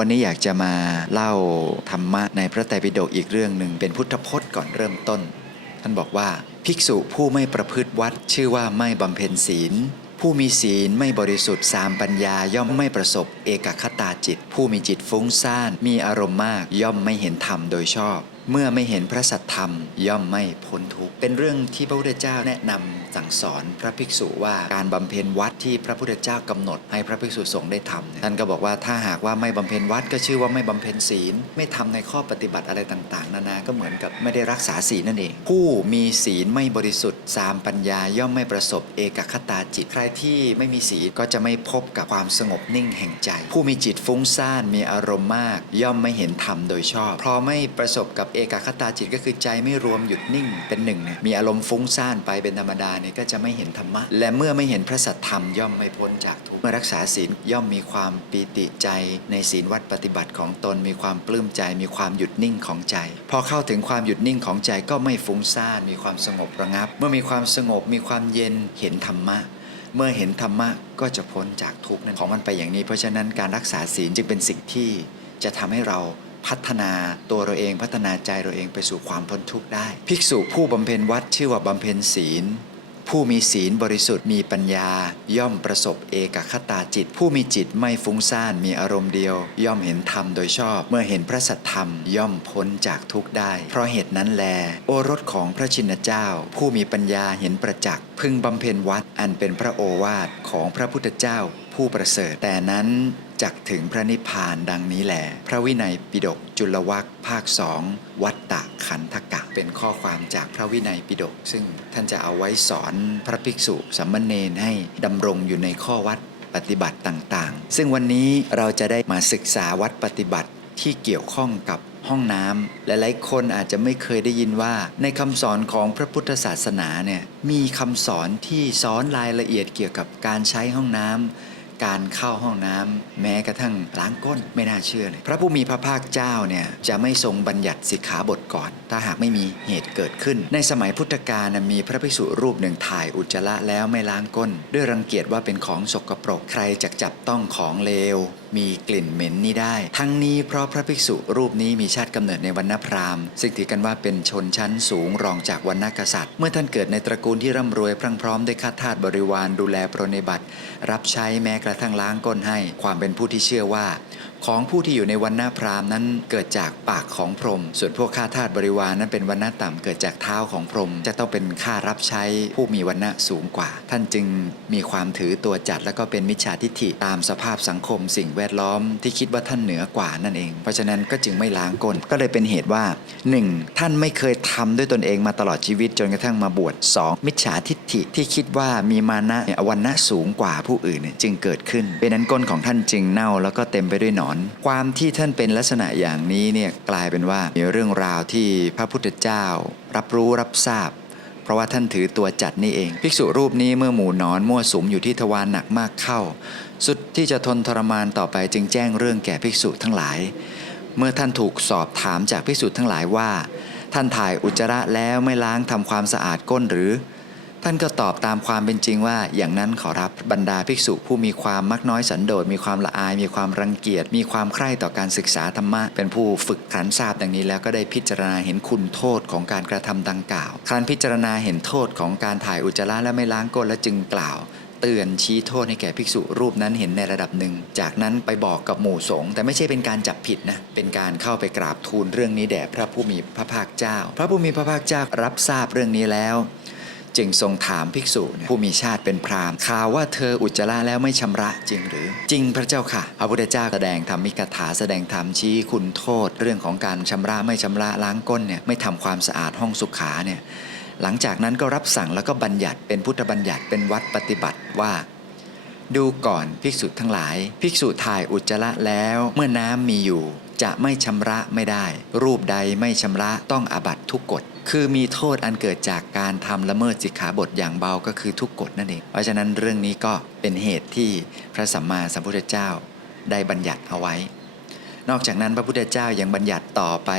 วันนี้อยากจะมาเล่าธรรมะในพระไตรปิฎกอีกเรื่องหนึ่งเป็นพุทธพจน์ก่อนเริ่มต้น ท่านบอกว่าภิกษุผู้ไม่ประพฤติวัด ชื่อว่าไม่บำเพ็ญศีล ผู้มีศีลไม่บริสุทธิ์สามปัญญาย่อมไม่ประสบ เอกคตาจิต ผู้มีจิตฟุ้งซ่าน มีอารมณ์มาก ย่อมไม่เห็นธรรมโดยชอบ เมื่อไม่เห็นพระสัทธรรม ย่อมไม่พ้นทุกข์เป็นเรื่องที่พระพุทธเจ้าแนะนำสั่งสอนพระภิกษุว่าการบำเพ็ญวัดที่พระพุทธเจ้ากำหนดให้พระภิกษุสงฆ์ได้ทำท่านก็บอกว่าถ้าหากว่าไม่บำเพ็ญวัดก็ชื่อว่าไม่บำเพ็ญศีล ไม่ทำในข้อปฏิบัติอะไรต่างๆ นานาก็เหมือนกับไม่ได้รักษาศีลนั่นเอง ผู้มีศีลไม่บริสุทธิ์สามปัญญาย่อมไม่ประสบเอกคตาจิต ใครที่ไม่มีศีลก็จะไม่พบกับความสงบนิ่งแห่งใจ ผู้มีจิตฟุ้งซ่านมีอารมณ์มาก ย่อมไม่เห็นธรรมโดยชอบเพราะไม่ประสบกับเอกคตาจิตก็คือใจไม่รวมหยุดนิ่งเป็นหนึ่งเนี่ยมีอารมณ์ฟุ้งซ่านไปเป็นธรรมดาเนี่ยก็จะไม่เห็นธรรมะ และเมื่อไม่เห็นพระสัทธรรมย่อมไม่พ้นจากทุกข์เมื่อรักษาศีลย่อมมีความปีติใจ ในศีลวัดปฏิบัติของตนมีความปลื้มใจ มีความหยุดนิ่งของใจ พอเข้าถึงความหยุดนิ่งของใจก็ไม่ฟุ้งซ่านมีความสงบระงับ เมื่อมีความสงบมีความเย็นเห็นธรรมะเมื่อเห็นธรรมะก็จะพ้นจากทุกข์นั่นของมันไปอย่างนี้ เพราะฉะนั้นการรักษาศีลจึงเป็นสิ่งที่จะทำให้เราพัฒนาตัวเราเองพัฒนาใจเราเองไปสู่ความพ้นทุกข์ได้ ภิกษุผู้บำเพ็ญวัดชื่อว่าบำเพ็ญศีล ผู้มีศีลบริสุทธิ์มีปัญญา ย่อมประสบเอกคตาจิต ผู้มีจิตไม่ฟุ้งซ่านมีอารมณ์เดียว ย่อมเห็นธรรมโดยชอบ เมื่อเห็นพระสัทธรรมย่อมพ้นจากทุกข์ได้ เพราะเหตุนั้นแล โอรสของพระชินเจ้า ผู้มีปัญญาเห็นประจักษ์พึงบำเพ็ญวัดอันเป็นพระโอวาทของพระพุทธเจ้าผู้ประเสริฐแต่นั้น จักถึงพระนิพพานดังนี้แหลพระวินัยปิฎกจุลวัคภาคสองวัตตะขันธกะ เป็นข้อความจากพระวินัยปิฎกซึ่งท่านจะเอาไว้สอนพระภิกษุสัมมเนนให้ดำรงอยู่ในข้อวัดปฏิบัติต่างๆ ซึ่งวันนี้เราจะได้มาศึกษาวัดปฏิบัติที่เกี่ยวข้องกับห้องน้ำหลายๆคนอาจจะไม่เคยได้ยินว่า ในคำสอนของพระพุทธศาสนาเนี่ยมีคำสอนที่สอนรายละเอียดเกี่ยวกับการใช้ห้องน้ำ การเข้าห้องน้ำแม้กระทั่งล้างก้นไม่น่าเชื่อเลยพระผู้มีพระภาคเจ้าเนี่ยจะไม่ทรงบัญญัติสิกขาบทก่อน ถ้าหากไม่มีเหตุเกิดขึ้น ในสมัยพุทธกาลมีพระภิกษุรูปหนึ่งถ่ายอุจจาระแล้วไม่ล้างก้น ด้วยรังเกียจว่าเป็นของสกปรกใครจะจับต้องของเลวมีกลิ่นเหม็นนี้ได้ ทั้งนี้เพราะพระภิกษุรูปนี้มีชาติกำเนิดในวรรณพราหมณ์ซึ่งถือกันว่าเป็นชนชั้นสูงรองจากวรรณกษัตริย์ เมื่อท่านเกิดในตระกูลที่ร่ำรวยพรั่งพร้อมด้วยข้าทาสบริวารดูแลปรนนิบัติ รับใช้แม้กระทั่งล้างก้นให้ความเป็นผู้ที่เชื่อว่าของผู้ที่อยู่ในวันหน้าพราหมณ์นั้นเกิดจากปากของพรหมส่วนพวกข้าทาสบริวารนั้นเป็นวันหน้าต่ำเกิดจากเท้าของพรหมจะต้องเป็นข้ารับใช้ผู้มีวันหน้าสูงกว่า ท่านจึงมีความถือตัวจัดแล้วก็เป็นมิจฉาทิฐิตามสภาพสังคมสิ่งแวดล้อมที่คิดว่าท่านเหนือกว่านั่นเอง เพราะฉะนั้นก็จึงไม่ล้างก้นก็เลยเป็นเหตุว่า 1. ท่านไม่เคยทำด้วยตนเองมาตลอดชีวิตจนกระทั่งมาบวช 2. มิจฉาทิฐิที่คิดว่ามีมานะเนี่ยวันนะสูงกว่าผู้อื่นเนี่ยจึงเกิดขึ้นเป็นนั้นก้นของท่านจึงเน่าแล้วก็เต็มไปด้วยหนอนความที่ท่านเป็นลักษณะอย่างนี้เนี่ยกลายเป็นว่ามีเรื่องราวที่พระพุทธเจ้า รับรู้รับทราบ เพราะว่าท่านถือตัวจัดนี่เอง ภิกษุรูปนี้เมื่อหมู่นอนมั่วสุมอยู่ที่ทวารหนักมากเข้า สุดที่จะทนทรมานต่อไปจึงแจ้งเรื่องแก่ภิกษุทั้งหลาย เมื่อท่านถูกสอบถามจากภิกษุทั้งหลายว่า ท่านถ่ายอุจจาระแล้วไม่ล้างทำความสะอาดก้นหรือ ท่านก็ตอบตามความเป็นจริงว่า อย่างนั้นขอรับบรรดาภิกษุผู้มีความมักน้อยสันโดษมีความละอาย มีความรังเกียจ มีความใคร่ต่อการศึกษาธรรมะ เป็นผู้ฝึกขันทราบดังนี้แล้วก็ได้พิจารณาเห็นคุณโทษของการกระทำดังกล่าว ครั้นพิจารณาเห็นโทษของการถ่ายอุจจาระและไม่ล้างก้นและจึงกล่าวเตือนชี้โทษให้แก่ภิกษุรูปนั้นเห็นในระดับหนึ่ง จากนั้นไปบอกกับหมู่สงฆ์แต่ไม่ใช่เป็นการจับผิดนะ เป็นการเข้าไปกราบทูลเรื่องนี้แด่พระผู้มีพระภาคเจ้า พระผู้มีพระภาคเจ้ารับทราบเรื่องนี้แล้ว จึงทรงถามภิกษุผู้มีชาติเป็นพราหมณ์ข่าวว่าเธออุจจาระแล้วไม่ชำระจริงหรือ จริงพระเจ้าค่ะ พระพุทธเจ้าแสดงธรรมิกถาแสดงธรรมชี้คุณโทษ เรื่องของการชำระไม่ชำระล้างก้นเนี่ยไม่ทำความสะอาดห้องสุขาเนี่ยหลังจากนั้นก็รับสั่งแล้วก็บัญญัติเป็นพุทธบัญญัติเป็นวัดปฏิบัติว่าดูก่อนภิกษุทั้งหลาย ภิกษุถ่ายอุจจาระแล้วเมื่อน้ำมีอยู่ จะไม่ชำระไม่ได้ รูปใดไม่ชำระต้องอาบัตทุกกฎ คือมีโทษอันเกิดจากการทำละเมิดสิกขาบทอย่างเบาก็คือทุกกฎนั่นเอง เพราะฉะนั้นเรื่องนี้ก็เป็นเหตุที่พระสัมมาสัมพุทธเจ้าได้บัญญัติเอาไว้ นอกจากนั้นพระพุทธเจ้ายังบัญญัติต่อไป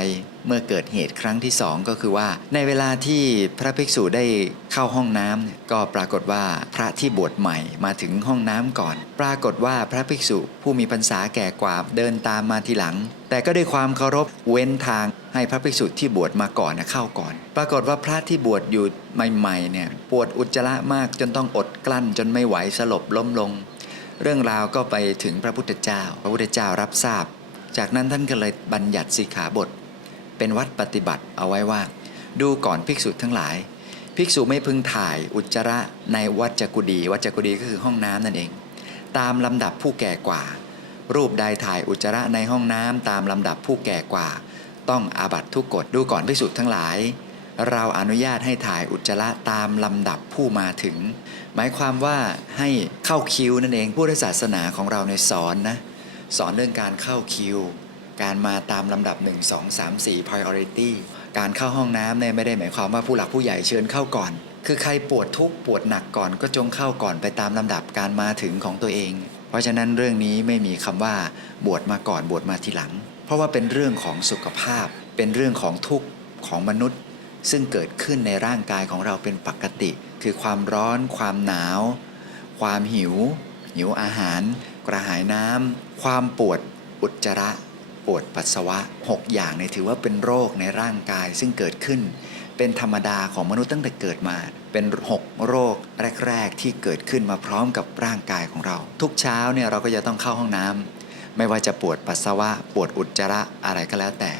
เมื่อเกิดเหตุครั้งที่สองก็คือว่า ในเวลาที่พระภิกษุได้เข้าห้องน้ำก็ปรากฏว่าพระที่บวชใหม่มาถึงห้องน้ำก่อน ปรากฏว่าพระภิกษุผู้มีพรรษาแก่กว่าเดินตามมาทีหลัง แต่ก็ด้วยความเคารพเว้นทางให้พระภิกษุที่บวชมาก่อนนะเข้าก่อน ปรากฏว่าพระที่บวชอยู่ใหม่ๆเนี่ยปวดอุจจาระมากจนต้องอดกลั้นจนไม่ไหวสลบล้มลง เรื่องราวก็ไปถึงพระพุทธเจ้า พระพุทธเจ้ารับทราบ จากนั้นท่านก็เลยบัญญัติสิกขาบท เป็นวัดปฏิบัติเอาไว้ว่า ดูก่อนภิกษุทั้งหลาย ภิกษุไม่พึงถ่ายอุจจาระในวัจกุดีวัจกุดีก็คือห้องน้ำนั่นเอง ตามลำดับผู้แก่กว่า รูปใดถ่ายอุจจาระในห้องน้ำตามลำดับผู้แก่กว่า ต้องอาบัตทุกกฎดูก่อนภิกษุทั้งหลาย เราอนุญาตให้ถ่ายอุจจาระตามลำดับผู้มาถึง หมายความว่าให้เข้าคิวนั่นเองพุทธศาสนาของเราในสอนนะ สอนเรื่องการเข้าคิว การมาตามลำดับ 1 2 3 4 priority การเข้าห้องน้ำเนี่ยไม่ได้หมายความว่าผู้หลักผู้ใหญ่เชิญเข้าก่อน คือใครปวดทุกข์ปวดหนักก่อนก็จงเข้าก่อนไปตามลำดับการมาถึงของตัวเอง เพราะฉะนั้นเรื่องนี้ไม่มีคำว่าบวชมาก่อนบวชมาทีหลัง เพราะว่าเป็นเรื่องของสุขภาพ เป็นเรื่องของทุกข์ของมนุษย์ ซึ่งเกิดขึ้นในร่างกายของเราเป็นปกติ คือความร้อน ความหนาว ความหิว หิวอาหาร กระหายน้ำความปวดอุจจาระ ปวดปัสสาวะ 6 อย่างเนี่ยถือว่าเป็นโรคในร่างกายซึ่งเกิดขึ้น เป็นธรรมดาของมนุษย์ตั้งแต่เกิดมา เป็น 6 โรคแรก ๆ ที่เกิดขึ้นมาพร้อมกับร่างกายของเรา ทุกเช้าเนี่ยเราก็จะต้องเข้าห้องน้ำไม่ว่าจะปวดปัสสาวะ ปวดอุจจาระอะไรก็แล้วแต่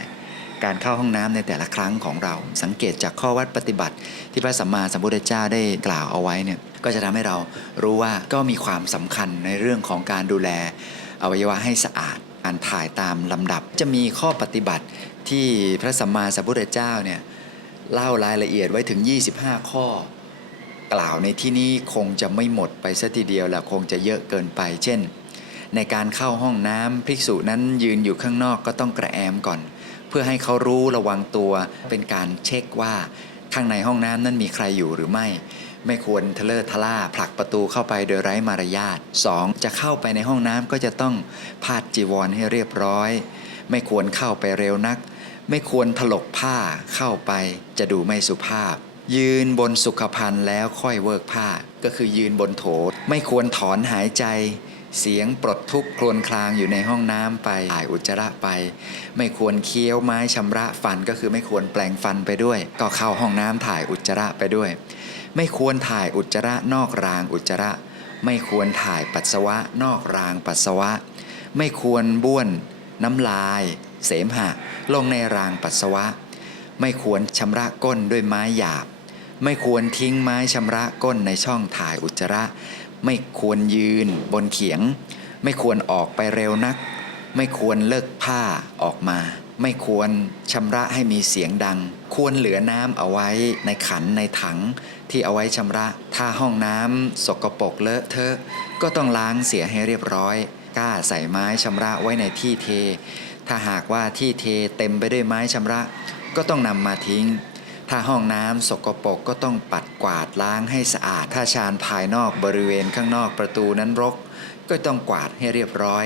การเข้าห้องน้ำในแต่ละครั้งของเรา สังเกตจากข้อวัดปฏิบัติ ที่พระสัมมาสัมพุทธเจ้าได้กล่าวเอาไว้เนี่ยก็จะทำให้เรารู้ว่าก็มีความสำคัญในเรื่องของการดูแล อวัยวะให้สะอาดการถ่ายตามลำดับ จะมีข้อปฏิบัติที่พระสัมมาสัมพุทธเจ้าเนี่ยเล่ารายละเอียดไว้ถึง 25 ข้อ กล่าวในที่นี้คงจะไม่หมดไปซะทีเดียวและคงจะเยอะเกินไป เช่น ในการเข้าห้องน้ำภิกษุนั้นยืนอยู่ข้างนอกก็ต้องกระแอมก่อน เพื่อให้เขารู้ระวังตัวเป็นการเช็คว่าข้างในห้องน้ำนั้นมีใครอยู่หรือไม่ ไม่ควรทะเลอะทะล่าผลักประตูเข้าไปโดยไร้มารยาท 2. จะเข้าไปในห้องน้ำก็จะต้องพาดจีวรให้เรียบร้อย ไม่ควรเข้าไปเร็วนัก ไม่ควรถลกผ้าเข้าไปจะดูไม่สุภาพ ยืนบนสุขภัณฑ์แล้วค่อยเวิร์กผ้า ก็คือยืนบนโถ ไม่ควรถอนหายใจ เสียงปลดทุกข์ครวญครางอยู่ในห้องน้ำไปถ่ายอุจจาระไป ไม่ควรเคี้ยวไม้ชำระฟันก็คือไม่ควรแปลงฟันไปด้วย ก็เข้าห้องน้ำถ่ายอุจจาระไปด้วย ไม่ควรถ่ายอุจจาระนอกรางอุจจาระ ไม่ควรถ่ายปัสสาวะนอกรางปัสสาวะ ไม่ควรบ้วน น้ำลาย เสมหะ ลงในรางปัสสาวะ ไม่ควรชำระก้นด้วยไม้หยาบ ไม่ควรทิ้งไม้ชำระก้นในช่องถ่ายอุจจาระ ไม่ควรยืนบนเขียง ไม่ควรออกไปเร็วนัก ไม่ควรเลิกผ้าออกมา ไม่ควรชำระให้มีเสียงดัง ควรเหลือน้ำเอาไว้ในขันในถัง ที่เอาไว้ชำระ ถ้าห้องน้ำสกปรกเลอะเทอะ ก็ต้องล้างเสียให้เรียบร้อยกล้าใส่ไม้ชำระไว้ในที่เท ถ้าหากว่าที่เทเต็มไปด้วยไม้ชำระ ก็ต้องนำมาทิ้ง ถ้าห้องน้ำสกปรกก็ต้องปัดกวาดล้างให้สะอาด ถ้าชานภายนอกบริเวณข้างนอกประตูนั้นรก ก็ต้องกวาดให้เรียบร้อย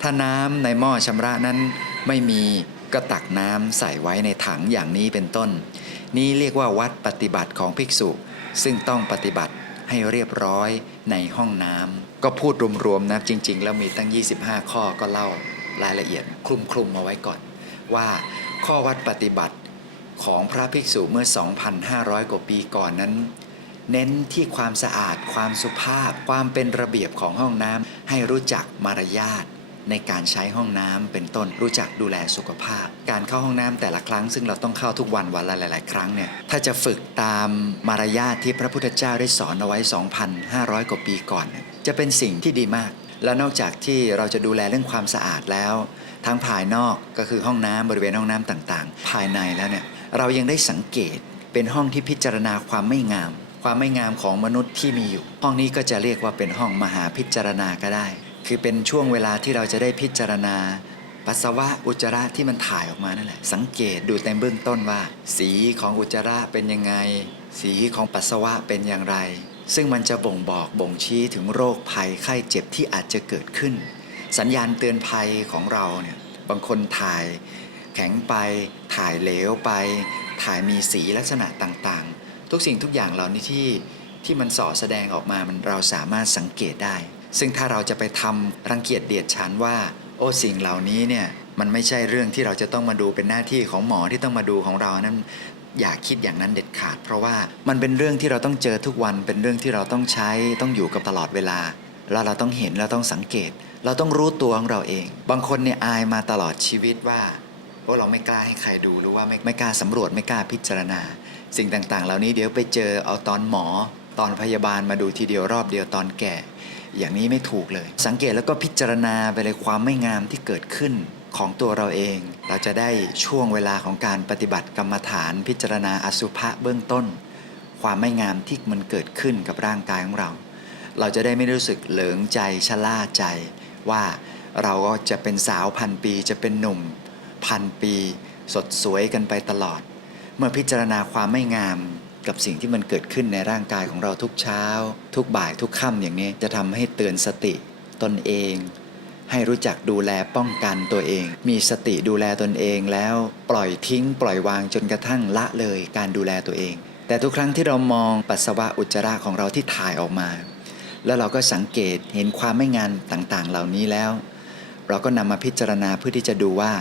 ถ้าน้ำในหม้อชำระนั้นไม่มีก็ตักน้ำใส่ไว้ในถังอย่างนี้เป็นต้น นี้เรียกว่าวัดปฏิบัติของภิกษุ ซึ่งต้องปฏิบัติให้เรียบร้อยในห้องน้ำก็พูดรวมๆนะจริง ๆ แล้วมีตั้ง 25 ข้อก็เล่ารายละเอียดคลุมๆมาไว้ก่อน ว่าข้อวัดปฏิบัติ ของพระภิกษุเมื่อ 2,500 กว่าปีก่อนนั้น เน้นที่ความสะอาด ความสุภาพ ความเป็นระเบียบของห้องน้ำให้รู้จักมารยาทในการใช้ห้องน้ำเป็นต้นรู้จักดูแลสุขภาพ การเข้าห้องน้ำแต่ละครั้ง ซึ่งเราต้องเข้าทุกวันวันละหลาย ๆ ครั้งเนี่ยถ้าจะฝึกตามมารยาทที่พระพุทธเจ้าได้สอนเอาไว้ 2,500 กว่าปีก่อนนจะเป็นสิ่งที่ดีมาก แล้วนอกจากที่เราจะดูแลเรื่องความสะอาดแล้ว ทั้งภายนอกก็คือห้องน้ำบริเวณห้องน้ำต่างๆ ภายในแล้วเนี่ยเรายังได้สังเกตเป็นห้องที่พิจารณาความไม่งาม ความไม่งามของมนุษย์ที่มีอยู่ ห้องนี้ก็จะเรียกว่าเป็นห้องมหาพิจารณาก็ได้ คือเป็นช่วงเวลาที่เราจะได้พิจารณา ปัสสาวะอุจจาระที่มันถ่ายออกมานั่นแหละสังเกตดูในเบื้องต้นว่า สีของอุจจาระเป็นยังไง สีของปัสสาวะเป็นอย่างไรซึ่งมันจะบ่งบอกบ่งชี้ถึงโรคภัยไข้เจ็บที่อาจจะเกิดขึ้น สัญญาณเตือนภัยของเราเนี่ยบางคนถ่ายแข็งไปถ่ายเหลวไป ถ่ายมีสีลักษณะต่างๆ ทุกสิ่งทุกอย่างเหล่านี้ที่ที่มันส่อแสดงออกมามันเราสามารถสังเกตได้ ซึ่งถ้าเราจะไปทำรังเกียจเดียดฉันว่า โอ้สิ่งเหล่านี้เนี่ยมันไม่ใช่เรื่องที่เราจะต้องมาดูเป็นหน้าที่ของหมอที่ต้องมาดูของเรานั้นอย่าคิดอย่างนั้นเด็ดขาด เพราะว่ามันเป็นเรื่องที่เราต้องเจอทุกวันเป็นเรื่องที่เราต้องใช้ต้องอยู่กับตลอดเวลา แล้วเราต้องเห็นเราต้องสังเกต เราต้องรู้ตัวของเราเอง บางคนเนี่ยอายมาตลอดชีวิตว่าว่าเราไม่กล้าให้ใครดูหรือว่าไม่ไม่กล้าสำรวจไม่กล้าพิจารณา สิ่งต่างๆ เหล่านี้เดี๋ยวไปเจอเอาตอนหมอ ตอนพยาบาลมาดูทีเดียวรอบเดียวตอนแก่ อย่างนี้ไม่ถูกเลย สังเกตแล้วก็พิจารณาไปเลยความไม่งามที่เกิดขึ้นของตัวเราเอง เราจะได้ช่วงเวลาของการปฏิบัติกรรมฐาน พิจารณาอสุภะเบื้องต้น ความไม่งามที่มันเกิดขึ้นกับร่างกายของเรา เราจะได้ไม่รู้สึกเหลิงใจชะล่าใจ ว่าเราก็จะเป็นสาวพันปีจะเป็นหนุ่มพันปี สดสวยกันไปตลอด เมื่อพิจารณาความไม่งามกับสิ่งที่มันเกิดขึ้นในร่างกายของเราทุกเช้า ทุกบ่ายทุกค่ำอย่างนี้จะทำให้เตือนสติตนเอง ให้รู้จักดูแลป้องกันตัวเอง มีสติดูแลตนเองแล้วปล่อยทิ้ง ปล่อยวางจนกระทั่งละเลยการดูแลตัวเอง แต่ทุกครั้งที่เรามองปัสสาวะอุจจาระของเราที่ถ่ายออกมา แล้วเราก็สังเกตเห็นความไม่งานต่างๆ เหล่านี้แล้ว เราก็นำมาพิจารณาเพื่อที่จะดูว่า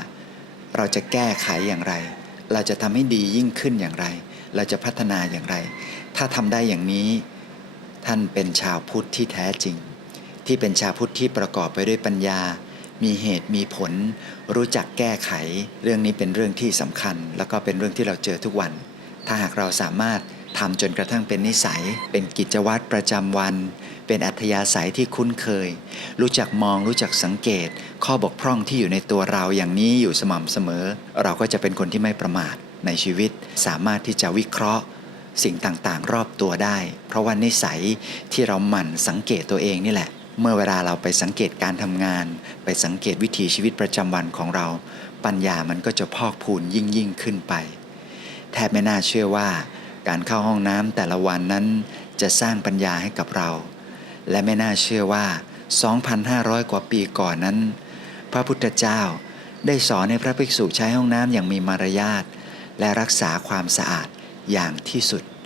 เราจะแก้ไขอย่างไร เราจะทำให้ดียิ่งขึ้นอย่างไร เราจะพัฒนาอย่างไร ถ้าทำได้อย่างนี้ ท่านเป็นชาวพุทธที่แท้จริง ที่เป็นชาวพุทธที่ประกอบไปด้วยปัญญา มีเหตุมีผล รู้จักแก้ไข เรื่องนี้เป็นเรื่องที่สำคัญ แล้วก็เป็นเรื่องที่เราเจอทุกวัน ถ้าหากเราสามารถทำจนกระทั่งเป็นนิสัย เป็นกิจวัตรประจำวัน เป็นอัธยาศัยที่คุ้นเคย รู้จักมองรู้จักสังเกต ข้อบกพร่องที่อยู่ในตัวเราอย่างนี้อยู่สม่ำเสมอ เราก็จะเป็นคนที่ไม่ประมาทในชีวิต สามารถที่จะวิเคราะห์สิ่งต่างๆ รอบตัวได้ เพราะว่านิสัยที่เราหมั่นสังเกตตัวเองนี่แหละ เมื่อเวลาเราไปสังเกตการทำงาน ไปสังเกตวิถีชีวิตประจำวันของเรา ปัญญามันก็จะพอกพูนยิ่งยิ่งขึ้นไป แทบไม่น่าเชื่อว่า การเข้าห้องน้ำแต่ละวันนั้นจะสร้างปัญญาให้กับเรา และไม่น่าเชื่อว่า 2,500 กว่าปีก่อนนั้น พระพุทธเจ้าได้สอนให้พระภิกษุใช้ห้องน้ำอย่างมีมารยาท และรักษาความสะอาดอย่างที่สุด